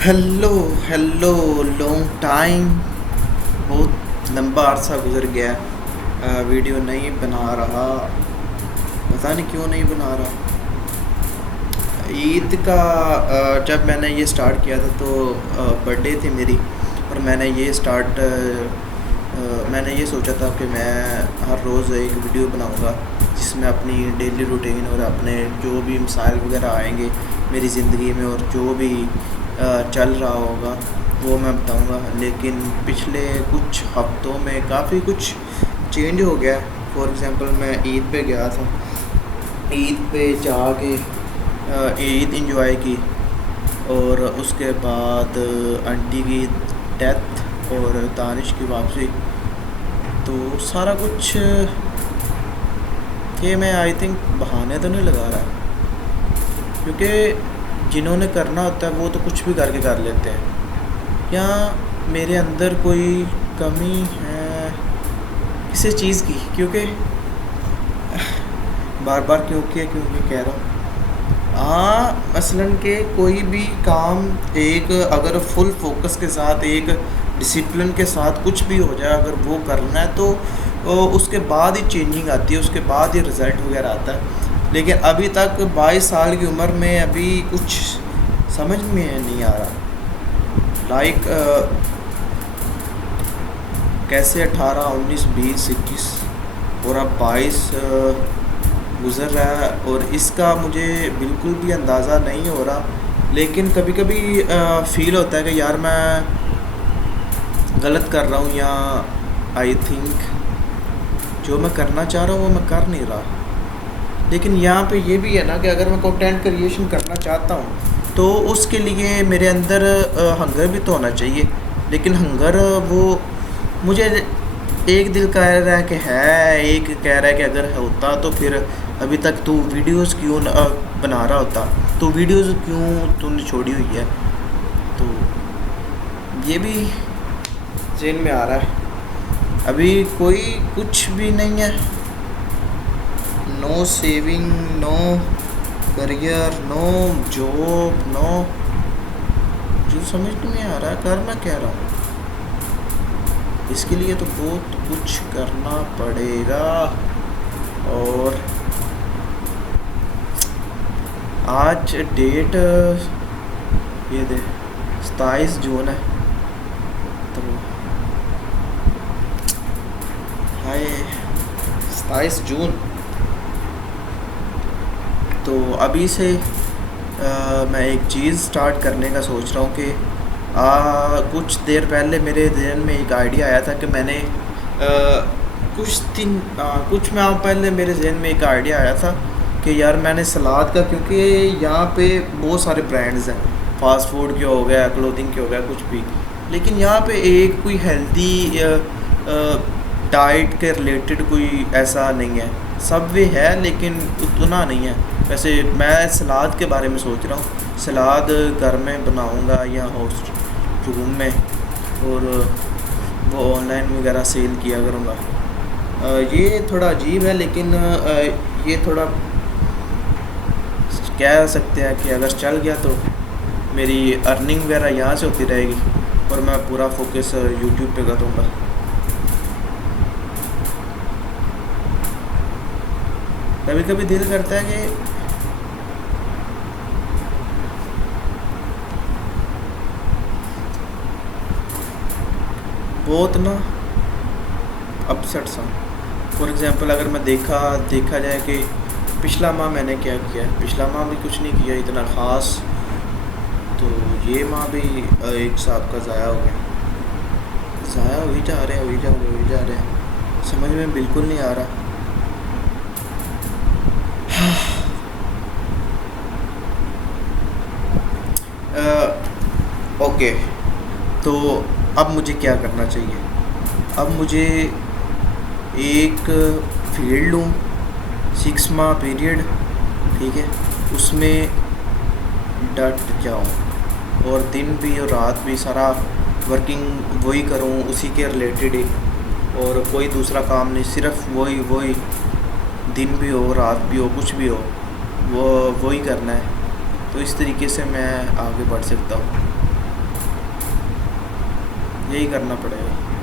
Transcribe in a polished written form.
Hello hello. Long time, बहुत लंबा अरसा गुजर गया। वीडियो नहीं बना रहा, पता नहीं क्यों नहीं बना रहा। ईद का जब मैंने ये स्टार्ट किया था तो बर्थडे थी मेरी, और मैंने ये सोचा था कि मैं हर रोज़ एक वीडियो बनाऊंगा जिसमें अपनी डेली रूटीन और अपने जो भी मसाइल वगैरह आएंगे मेरी ज़िंदगी में और जो भी चल रहा होगा वो मैं बताऊंगा। लेकिन पिछले कुछ हफ्तों में काफ़ी कुछ चेंज हो गया। फॉर एग्ज़ाम्पल, मैं ईद पे गया था। ईद पे जाके ईद इंजॉय की, और उसके बाद आंटी की डेथ और दानिश की वापसी। तो सारा कुछ ये मैं आई थिंक बहाने तो नहीं लगा रहा, क्योंकि जिन्होंने करना होता है वो तो कुछ भी करके कर लेते हैं। या मेरे अंदर कोई कमी है किसी चीज़ की, क्योंकि बार बार क्योंकि कह रहा हूँ। हाँ, मसलन के कोई भी काम एक अगर फुल फोकस के साथ, एक डिसिप्लिन के साथ कुछ भी हो जाए, अगर वो करना है तो उसके बाद ही चेंजिंग आती है, उसके बाद ही रिज़ल्ट वगैरह आता है। लेकिन अभी तक 22 साल की उम्र में अभी कुछ समझ में नहीं आ रहा। कैसे 18, 19, 20, 21 और अब 22 गुज़र रहा है, और इसका मुझे बिल्कुल भी अंदाज़ा नहीं हो रहा। लेकिन कभी कभी फ़ील होता है कि यार मैं गलत कर रहा हूँ, या आई थिंक जो मैं करना चाह रहा हूँ वो मैं कर नहीं रहा। लेकिन यहाँ पे ये भी है ना कि अगर मैं कंटेंट क्रिएशन करना चाहता हूँ तो उसके लिए मेरे अंदर हंगर भी तो होना चाहिए। लेकिन हंगर वो मुझे एक दिल कह रहा है कि है, एक कह रहा है कि अगर होता तो फिर अभी तक तू वीडियोस क्यों बना रहा होता, तो वीडियोस क्यों तूने छोड़ी हुई है। तो ये भी जेन में आ रहा है। अभी कोई कुछ भी नहीं है, no saving, no career, no job, no, जो समझ नहीं आ रहा है करना क्या रहा हूँ। इसके लिए तो बहुत कुछ करना पड़ेगा। और आज डेट ये दे 27 जून है, तो हाय 27 जून। तो अभी से मैं एक चीज़ स्टार्ट करने का सोच रहा हूँ कि कुछ देर पहले मेरे ज़हन में एक आइडिया आया था कि मैंने कुछ माह पहले मेरे ज़हन में एक आइडिया आया था कि यार मैंने सलाद का, क्योंकि यहाँ पे बहुत सारे ब्रांड्स हैं, फास्ट फूड के हो गया, क्लोथिंग के हो गया, कुछ भी। लेकिन यहाँ पे एक कोई हेल्दी डाइट के रिलेटेड कोई ऐसा नहीं है। सब वे है लेकिन उतना नहीं है। वैसे मैं सलाद के बारे में सोच रहा हूँ, सलाद घर में बनाऊँगा या होस्ट रूम में, और वो ऑनलाइन वगैरह सेल किया करूँगा। ये थोड़ा अजीब है, लेकिन ये थोड़ा कह सकते हैं कि अगर चल गया तो मेरी अर्निंग वगैरह यहाँ से होती रहेगी, और मैं पूरा फोकस यूट्यूब पे करूँगा। कभी कभी दिल करता है कि बहुत ना अपसेट सा। फॉर एग्ज़ाम्पल, अगर मैं देखा जाए कि पिछला माह मैंने क्या किया है, पिछला माह भी कुछ नहीं किया इतना ख़ास, तो ये माह भी एक हिसाब का ज़ाया हो गया। ज़ाया हो ही जा रहे हैं, समझ में बिल्कुल नहीं आ रहा। ओके, तो अब मुझे क्या करना चाहिए। अब मुझे एक फील्ड लूँ, 6 माह पीरियड, ठीक है, उसमें डट जाऊँ और दिन भी और रात भी सारा वर्किंग वही करूँ, उसी के रिलेटेड ही, और कोई दूसरा काम नहीं, सिर्फ वही दिन भी हो रात भी हो कुछ भी हो, वही करना है। तो इस तरीके से मैं आगे बढ़ सकता हूँ। यही करना पड़ेगा।